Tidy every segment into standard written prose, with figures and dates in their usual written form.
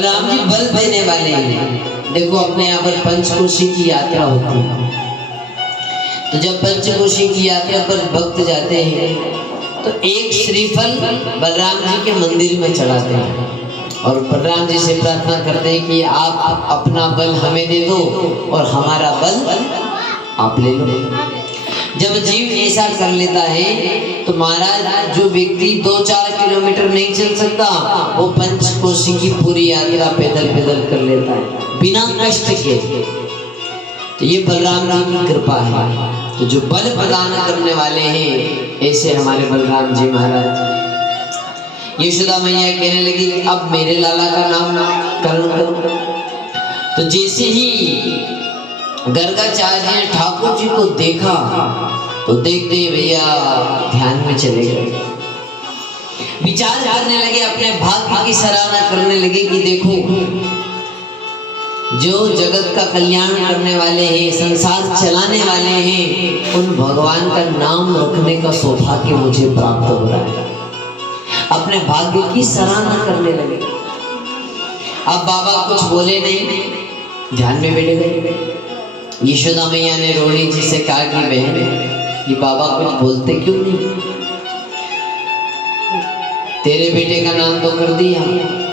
राम जी बल देने वाले हैं। देखो अपने यहाँ पर पंचकोशी की यात्रा होती है, तो जब पंचकोशी की यात्रा पर भक्त जाते हैं तो एक श्रीफल बलराम जी के मंदिर में चढ़ाते हैं और बलराम जी से प्रार्थना करते हैं कि आप अपना बल हमें दे दो और हमारा बल आप ले लो। जब जीव ऐसा कर लेता है तो महाराज जो व्यक्ति 2-4 किलोमीटर नहीं चल सकता वो पंचकोशी की पूरी यात्रा पैदल पैदल कर लेता है बिना कष्ट के। तो ये बलराम जी की कृपा है। तो जो बल प्रदान करने वाले हैं ऐसे हमारे बलराम जी महाराज। यशोदा मैया कहने लगी अब मेरे लाला का नाम करण करो। तो जैसे ही गर्गाचार्य ने ठाकुर जी को देखा तो देखते ही भैया ध्यान में चले गए, विचार करने लगे, अपने भाग्य की सराहना करने लगे कि देखो जो जगत का कल्याण करने वाले हैं, संसार चलाने वाले हैं, उन भगवान का नाम रखने का सौभाग्य मुझे प्राप्त हो रहा है। अपने भाग्य की सराहना करने लगे। अब बाबा कुछ बोले नहीं, ध्यान में बैठ गए। यशोदा मैया ने रोहिणी जी से कहा कि बहन ये बाबा कुछ बोलते क्यों नहीं, तेरे बेटे का नाम तो कर दिया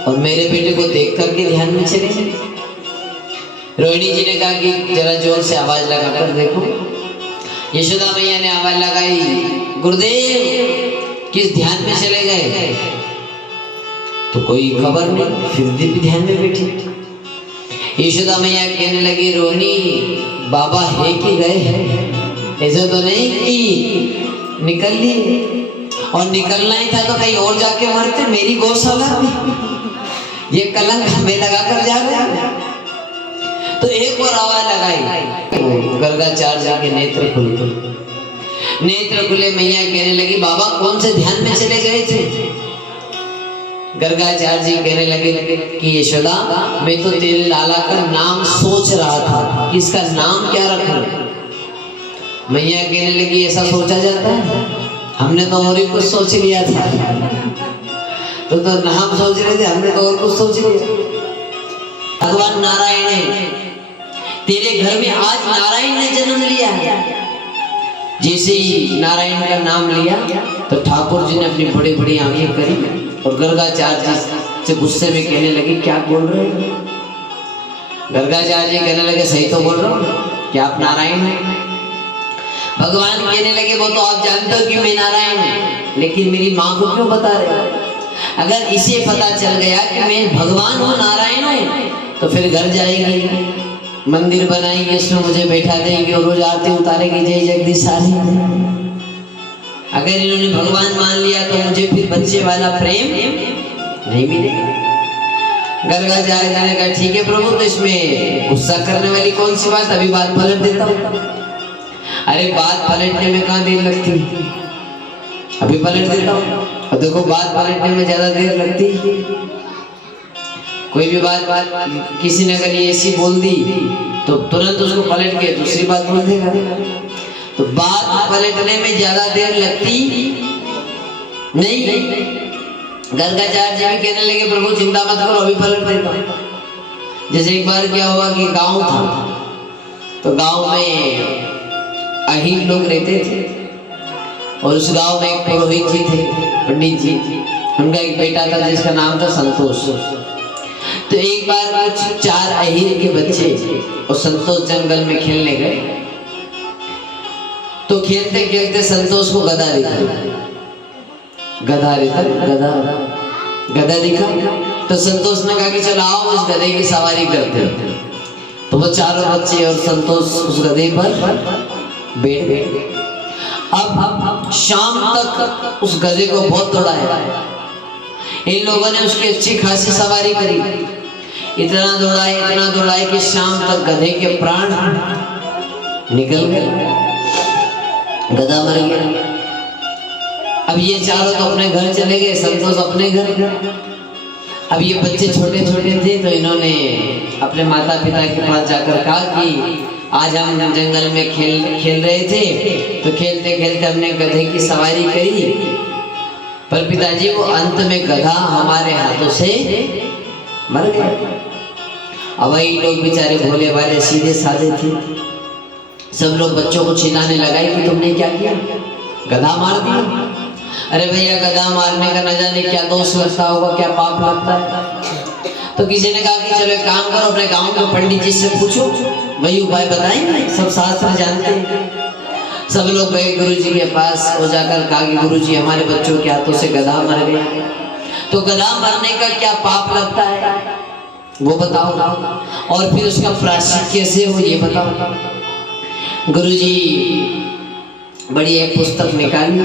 और मेरे बेटे को देख करके ध्यान में चले। रोहिणी जी ने कहा कि जरा जोर से आवाज लगा कर देखो। यशोदा मैया ने आवाज लगाई, गुरुदेव किस ध्यान में चले गए? तो कोई खबर नहीं, फिर भी ध्यान में बैठी। यशोदा मैया कहने लगी रोहिणी बाबा है कि गए हैं? ऐसा तो नहीं कि निकल लिए, और निकलना ही था तो कहीं और जाके मरते, मेरी गौशाला में ये कलंक हमें लगा कर जा रहे। तो एक और आवाज लगाई, गर्गाचार्य के नेत्र खुले। नेत्र खुले, मैया कहने लगी बाबा कौन से ध्यान में चले गए थे? गर्गाचार्य जी कहने लगे कि यशोदा मैं तो तेरे लाला का नाम सोच रहा था कि इसका नाम क्या रखूं। मैया कहने लगी ऐसा सोचा जाता है? हमने तो और ही कुछ सोच लिया था। तो नाम सोच रहे थे, हमने तो और कुछ सोच लिया। भगवान नारायण ने तेरे घर में आज नारायण ने जन्म लिया है। जैसे ही नारायण का नाम लिया तो ठाकुर जी ने अपनी बड़ी बड़ी आंखें करी और गर्गाचार्य से गुस्से में कहने लगे क्या बोल रहे हो? गर्गाचार्य जी कहने लगे सही तो बोल रहा हूँ, क्या आप नारायण हैं? भगवान कहने लगे वो तो आप जानते हो कि मैं नारायण हूँ, लेकिन मेरी माँ को क्यों बता रहे हो? अगर इसे पता चल गया कि मैं भगवान हूँ, नारायण हूँ, तो फिर घर जाएगी, मंदिर बनाएंगे, उसमें मुझे बैठा देंगे और रोज आरती उतारेंगे जय जगदीश हरे। अगर इन्होंने भगवान मान लिया तो मुझे फिर बच्चे वाला प्रेम नहीं मिलेगा। गर्गाचार्य ने कहा ठीक है प्रभु, तो इसमें गुस्सा करने वाली कौन सी बात, अभी बात पलट देता हूँ। अरे बात पलटने में कहाँ देर लगती, अभी पलट देता हूँ। और देखो बात पलटने में ज्यादा देर लगती, कोई भी बात किसी ने अगर ये ऐसी बोल दी तो तुरंत उसको पलट के दूसरी बात बोल देगा। तो बात पलटने में ज्यादा देर लगती नहीं। गर्गाचार्य जी भी कहने लगे प्रभु चिंता मत करो, अभी पलट देता हूं। जैसे एक बार क्या हुआ कि गांव था, तो गांव में अहीर लोग रहते थे और उस गांव में एक पुरोहित जी थे, पंडित जी। उनका एक बेटा था जिसका नाम था संतोष। तो एक बार कुछ 4 अहीर के बच्चे और संतोष जंगल में खेलने गए। तो खेलते खेलते संतोष को गधा दिखा, गधा दिखा। तो संतोष ने कहा कि चलो आओ उस गधे की सवारी करते हैं। तो वो चारों बच्चे और संतोष उस गधे पर बैठ गए। अब शाम तक उस गधे को बहुत दौड़ाया, इन लोगों ने उसकी अच्छी खासी सवारी करी। इतना दौड़ाए कि शाम तक गधे के प्राण निकल गए, गधा मर गया। अब ये चारों तो अपने घर चले गए, संतोष अपने घर। अब ये बच्चे छोटे छोटे थे तो इन्होंने अपने माता पिता के पास जाकर कहा कि आज हम जंगल में खेल रहे थे, तो खेलते खेलते हमने गधे की सवारी करी, पर पिताजी वो अंत में गधा हमारे हाथों से मर गए। अब वही लोग बेचारे भोले वाले सीधे साधे थे, सब लोग बच्चों को चिल्लाने लगाए कि तुमने क्या किया, गधा मार दिया। अरे भैया गधा मारने का न जाने क्या दोष लगता होगा, क्या पाप लगता है। तो किसी ने कहा कि चलो एक काम करो, अपने गांव के पंडित जी से पूछो, वही उपाय बताएंगे, सब शास्त्र जानते हैं। सब लोग गए गुरु जी के पास, वो जाकर कहा कि गुरु जी हमारे बच्चों के हाथों से गधा मर गया, तो गधा मरने का क्या पाप लगता है वो बताओ, और फिर उसका प्रायश्चित कैसे हो ये बताओ। गुरुजी बड़ी एक पुस्तक निकाली,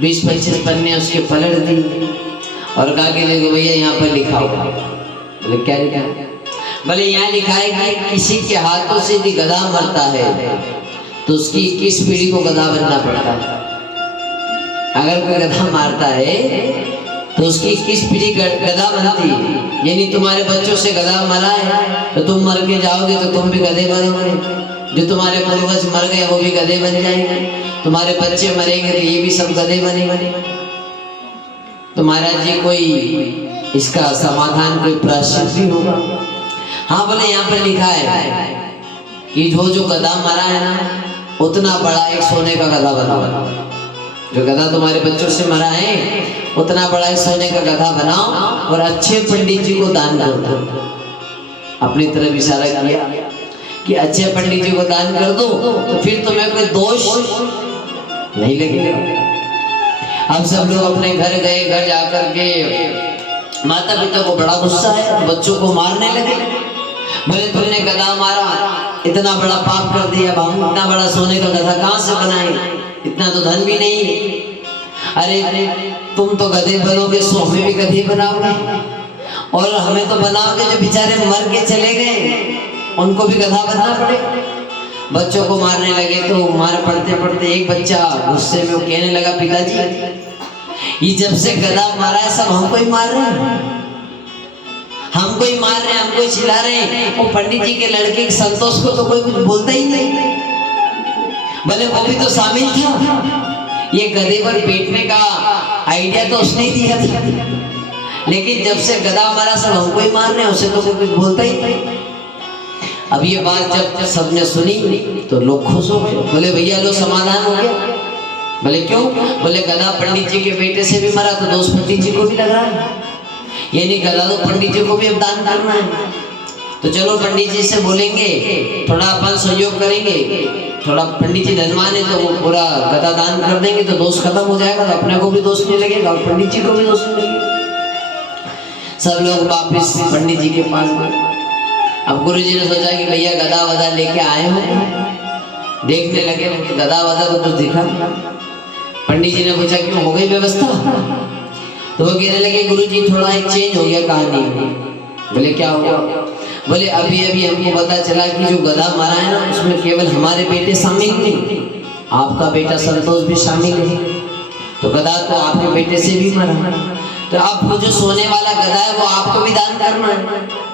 20-25 पन्ने उसके पलट दी और कहा कि देखो भैया यहाँ पर लिखा होगा। बोले क्या लिखा? बोले यहाँ लिखा है कि किसी के हाथों से यदि गधा मरता है तो उसकी 21 पीढ़ी को गधा बनना पड़ता है। अगर कोई गधा मारता है तो उसकी 21 पीढ़ी गधा बनती है। यानी तुम्हारे बच्चों से गधा मरा है तो तुम मर के जाओगे तो तुम भी गधे बनोगे, जो तुम्हारे पूर्वज मर गए वो भी गधे बन जाएंगे, तुम्हारे बच्चे मरेंगे तो ये भी सब गधे बनेंगे। तो महाराज जी कोई इसका समाधान, कोई प्रायश्चित भी होगा? हाँ बोले यहाँ पर लिखा है कि जो गधा मरा है ना उतना बड़ा एक सोने का गधा बनाओ। जो गधा तुम्हारे बच्चों से मरा है उतना बड़ा एक सोने का गधा बनाओ और अच्छे पंडित जी को दान कर दो। अपनी तरफ इशारा किया कि अच्छे पंडित जी को दान कर दो तो फिर तुम्हें कोई दोष नहीं लगेगा। अब सब लोग अपने घर गए, घर जाकर के माता पिता को बड़ा गुस्सा है, बच्चों को मारने लगे। बोले तुमने गधा मारा, इतना बड़ा पाप कर दिया, हम इतना बड़ा सोने का गधा कहाँ से बनाए, इतना तो धन भी नहीं है। अरे तुम तो गधे बनोगे सो हमें भी गधे बनाओगे, और हमें तो बनाओगे जो बेचारे मर के चले गए उनको भी गधा बनना पड़ेगा। बच्चों को मारने लगे तो मार पड़ते पड़ते एक बच्चा गुस्से में वो कहने लगा पिताजी ये जब से गधा मारा है सब हमको ही मार रहे हैं, हमको ही मार रहे हैं, हमको ही चिल्ला रहे हैं। वो पंडित जी के लड़के के संतोष को तो कोई कुछ बोलता ही नहीं, भले वो भी तो शामिल था। ये गधे पर बैठने का आइडिया तो उसने ही दिया था, लेकिन जब से गधा मारा सब हमको ही मार रहे हैं, उसे तो कोई कुछ बोलता ही नहीं। अब ये बात जब सबने सुनी तो लोग खुश हो गए। बोले भैया लो समाधान हो गया। बोले क्यों? बोले गधा पंडित जी के बेटे से भी मरा तो दोस्त पंडित जी को भी लग रहा है, यानी गधा तो पंडित जी को भी अब दान करना है। तो चलो पंडित जी से बोलेंगे, थोड़ा अपन सहयोग करेंगे, थोड़ा पंडित जी धनवान है तो वो पूरा गधा दान कर देंगे तो दोष खत्म हो जाएगा, तो अपने को भी दोष नहीं लगेगा और पंडित जी को भी दोष नहीं लगेगा। सब लोग वापिस पंडित जी के पास गए। अब गुरु जी ने सोचा कि भैया गधा वधा लेके आए हो, देखने लगे गधा वधा तो कुछ दिखा। पंडित जी ने पूछा क्यों, हो गई व्यवस्था? तो वो कहने लगे गुरु जी थोड़ा एक चेंज हो गया कहानी। बोले क्या हुआ? बोले अभी अभी हमको पता चला कि जो गधा मारा है ना उसमें केवल हमारे बेटे शामिल नहीं, आपका बेटा संतोष भी शामिल है। तो गधा तो आपके बेटे से भी मरा, तो अब वो जो सोने वाला गधा है वो आपको भी दान करना है,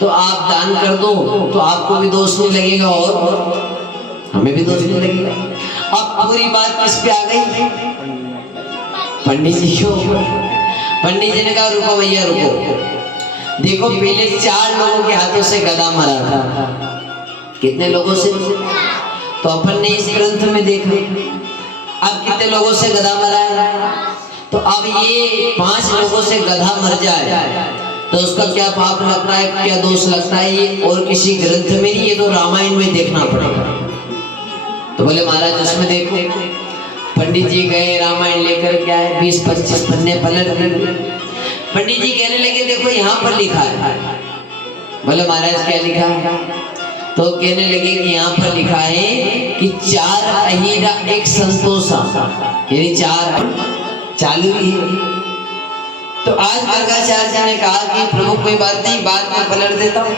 तो आप दान कर दो तो आपको भी दोष नहीं लगेगा और हमें भी दोष नहीं लगेगा। अब पूरी बात किस पे आ गई? पंडित जी को। पंडित जी ने कहा रुको भैया रुको, देखो पहले 4 लोगों के हाथों से गधा मरा था। कितने लोगों से? तो अपन ने इस ग्रंथ में देखा अब कितने लोगों से गधा मरा है। तो अब ये 5 लोगों से गधा मर जाए तो उसका क्या पाप लगता है, क्या दोष लगता है, ये और किसी ग्रंथ में नहीं, ये तो रामायण में देखना पड़ेगा। तो बोले महाराज उसमें देखो। पंडित जी गए, रामायण लेकर के आए, 20-25 पन्ने पलट दिए। पंडित जी कहने लगे देखो यहाँ पर लिखा है। बोले महाराज क्या लिखा है? तो कहने लगे कि यहाँ पर लिखा है कि 4 अहीरा 1 संतोषा, यानी 4 चालू ही। तो आज गर्गाचार्य ने कहा कि प्रभु कोई बात नहीं, बाद में पलट देता हूँ।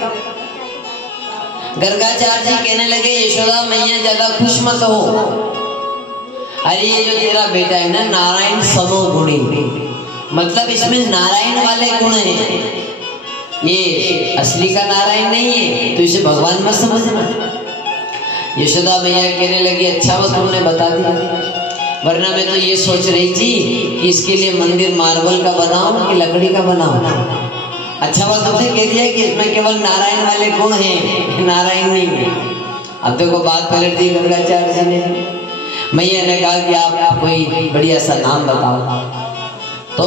गर्गाचार्य जी कहने लगे यशोदा मैया ज्यादा खुश मत हो, अरे ये जो तेरा बेटा है ना नारायण समो गुणी, मतलब इसमें नारायण वाले गुण हैं, ये असली का नारायण नहीं है, तो इसे भगवान मत समझना। यशोदा मैया कहने लगी अच्छा वो तुमने बता दिया, वरना मैं तो ये सोच रही थी कि इसके लिए मंदिर मार्बल का बनाऊं कि लकड़ी का बनाऊं। अच्छा बात तुमने कह दिया कि इसमें केवल नारायण वाले गुण हैं, नारायण नहीं है। अब देखो बात पलट दी गर्गाचार्य जी ने। मैया ने कहा कि आप कोई बढ़िया सा नाम बताओ। तो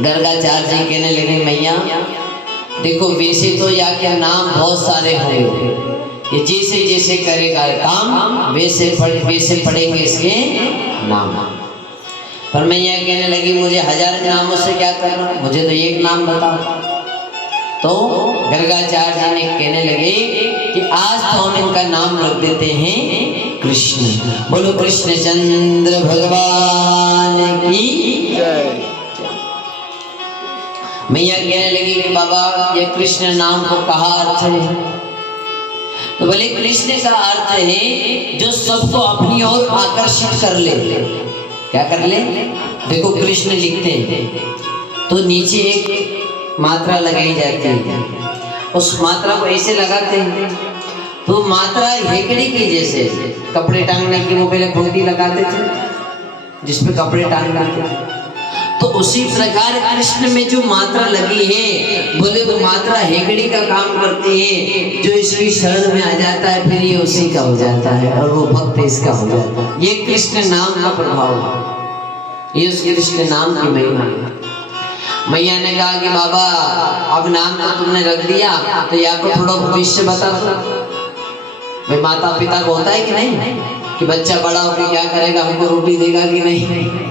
गर्गाचार्य जी कहने लगे मैया देखो वैसे तो या क्या नाम बहुत सारे होंगे, ये जैसे जैसे करेगा काम वैसे पढ़ेंगे इसके नाम। पर मैया कहने लगी मुझे 1000 नामों से क्या करना, मुझे तो एक नाम बताओ। तो गर्गाचार्य जी ने कहने लगे कि आज तो हम इनका नाम रख देते हैं कृष्ण। बोलो कृष्ण चंद्र भगवान की जय। मैया कहने लगी कि बाबा ये कृष्ण नाम को कहा अर्थ है। तो बोले कृष्ण का अर्थ है जो सबको अपनी ओर आकर्षित कर ले। क्या कर ले? देखो कृष्ण लिखते हैं तो नीचे एक मात्रा लगाई जाती है, उस मात्रा को ऐसे लगाते हैं तो मात्रा हेकड़ी की जैसे कपड़े टांगने की वो पहले खूंटी लगाते थे जिसपे कपड़े टांगते थे, तो उसी प्रकार कृष्ण में जो मात्रा लगी है बोले वो मात्रा हेकड़ी का काम करती है। जो इसकी शरण में आ जाता है फिर ये उसी का हो जाता है और वो भक्त इसका हो जाता है। ये कृष्ण नाम का प्रभाव है, ये उस कृष्ण नाम की महिमा है। मैया ने कहा कि बाबा अब नाम तो तुमने रख दिया तो या को थोड़ा भविष्य बता दो। भाई माता पिता को होता है कि नहीं कि बच्चा बड़ा होकर क्या करेगा, हमको रोटी देगा कि नहीं,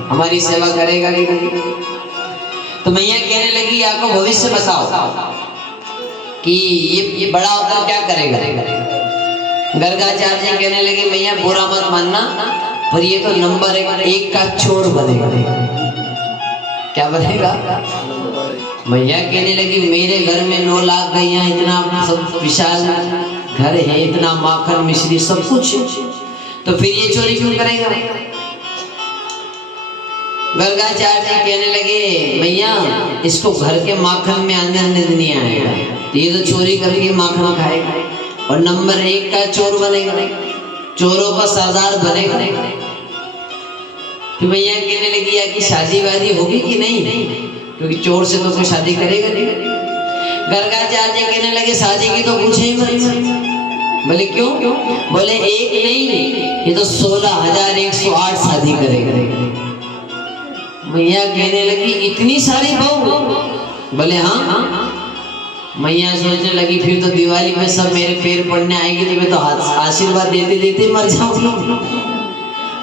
हमारी सेवा करेगा कि नहीं। तो मैया कहने लगी आपको भविष्य बताओ कि ये बड़ा होकर क्या करेगा। गर्गाचार्य जी कहने लगे मैया बुरा मत मानना पर ये तो नंबर 1 का चोर बनेगा। क्या बनेगा? मैया कहने लगी मेरे घर में 9 लाख गैया, इतना सब विशाल घर है, इतना माखन मिश्री सब कुछ, तो फिर ये चोरी क्यों करेगा। गर्गाचार्य जी कहने लगे मैया इसको घर के माखन में आनंद नहीं आएगा, ये तो चोरी करके माखन खाएगा और नंबर 1 का चोर बनेगा, चोरों का सरदार बनेगा। तो मैया कहने लगी या कि शादी वादी होगी कि नहीं, क्योंकि चोर से तो कोई शादी करेगा नहीं। गर्गाचार्य जी कहने लगे शादी की तो पूछे ही मत। बोले क्यों? बोले एक नहीं ये तो 16,108 शादी करेगा। मैया कहने लगी इतनी सारी बहू? बोले हाँ। मैया सोचने लगी फिर तो दिवाली में सब मेरे पैर पड़ने आएगी तो मैं तो आशीर्वाद देते देते मर जाऊंगी।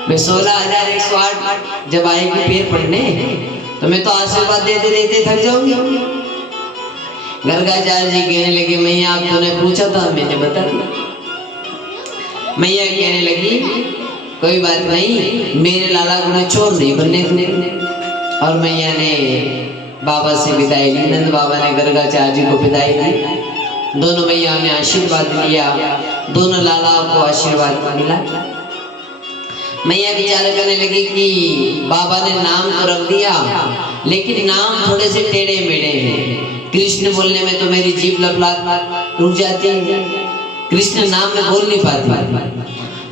मैं 16,108 जब आएगी पैर पड़ने तो मैं तो आशीर्वाद देते देते थक जाऊंगी। गर्गाचार्य जी कहने लगे मैया आप तूने पूछा था मैंने बता दिया। मैया कहने लगी कोई बात नहीं, मेरे लाला को ने चोर नहीं बनने दूंगी। और मैया ने बाबा से विदाई ली, नंद बाबा ने गर्गाचार्य जी को विदाई दी। दोनों मैया ने आशीर्वाद लिया, दोनों लालाओं को आशीर्वाद मिला। मैया विचार करने लगी कि बाबा ने नाम तो रख दिया लेकिन नाम थोड़े से टेढ़े मेढ़े हैं, कृष्ण बोलने में तो मेरी जीभ लपलात रुक जाती है, कृष्ण नाम में बोल नहीं पाती।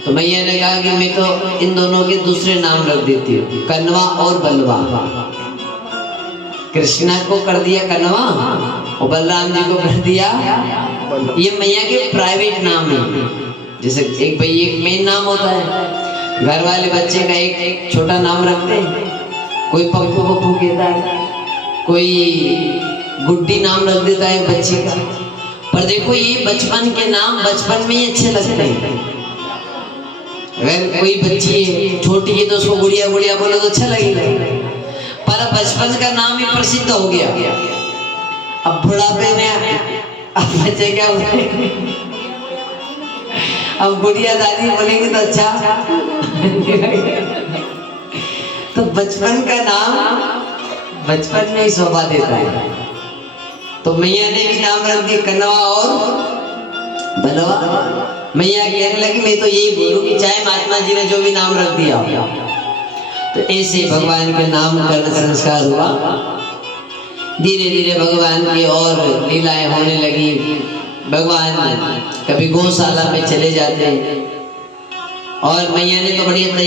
तो मैया ने कहा कि मैं तो इन दोनों के दूसरे नाम रख देती हूँ, कन्वा और बलवा। कृष्णा को कर दिया कन्वा और बलराम जी को कर दिया, ये मैया के प्राइवेट नाम है। जैसे एक भाई एक मेन नाम होता है, घर वाले बच्चे का एक छोटा नाम रखते हैं, कोई पप्पू पप्पू कहता है, कोई गुड्डी नाम रख देता है बच्चे का। पर देखो ये बचपन के नाम बचपन में ही अच्छे लगते हैं। अगर कोई बच्ची है छोटी है तो उसको गुड़िया गुड़िया बोलो तो अच्छा लगेगा, पर बचपन का नाम ही प्रसिद्ध हो गया। अब बुढ़ापे में अब बच्चे क्या बोले, अब गुड़िया दादी बोलेंगे तो अच्छा। तो बचपन का नाम बचपन में ही शोभा देता है। तो मैया ने भी नाम रख दिया कन्वा और बलवा। मैया कहने लगी मैं तो यही बोलूं कि चाहे महात्मा जी ने जो भी नाम रख दिया तो ऐसे भगवान के नाम कर्ण संस्कार हुआ। धीरे धीरे भगवान की और लीलाएं होने लगी। भगवान कभी गौशाला में चले जाते और मैया ने तो बड़ी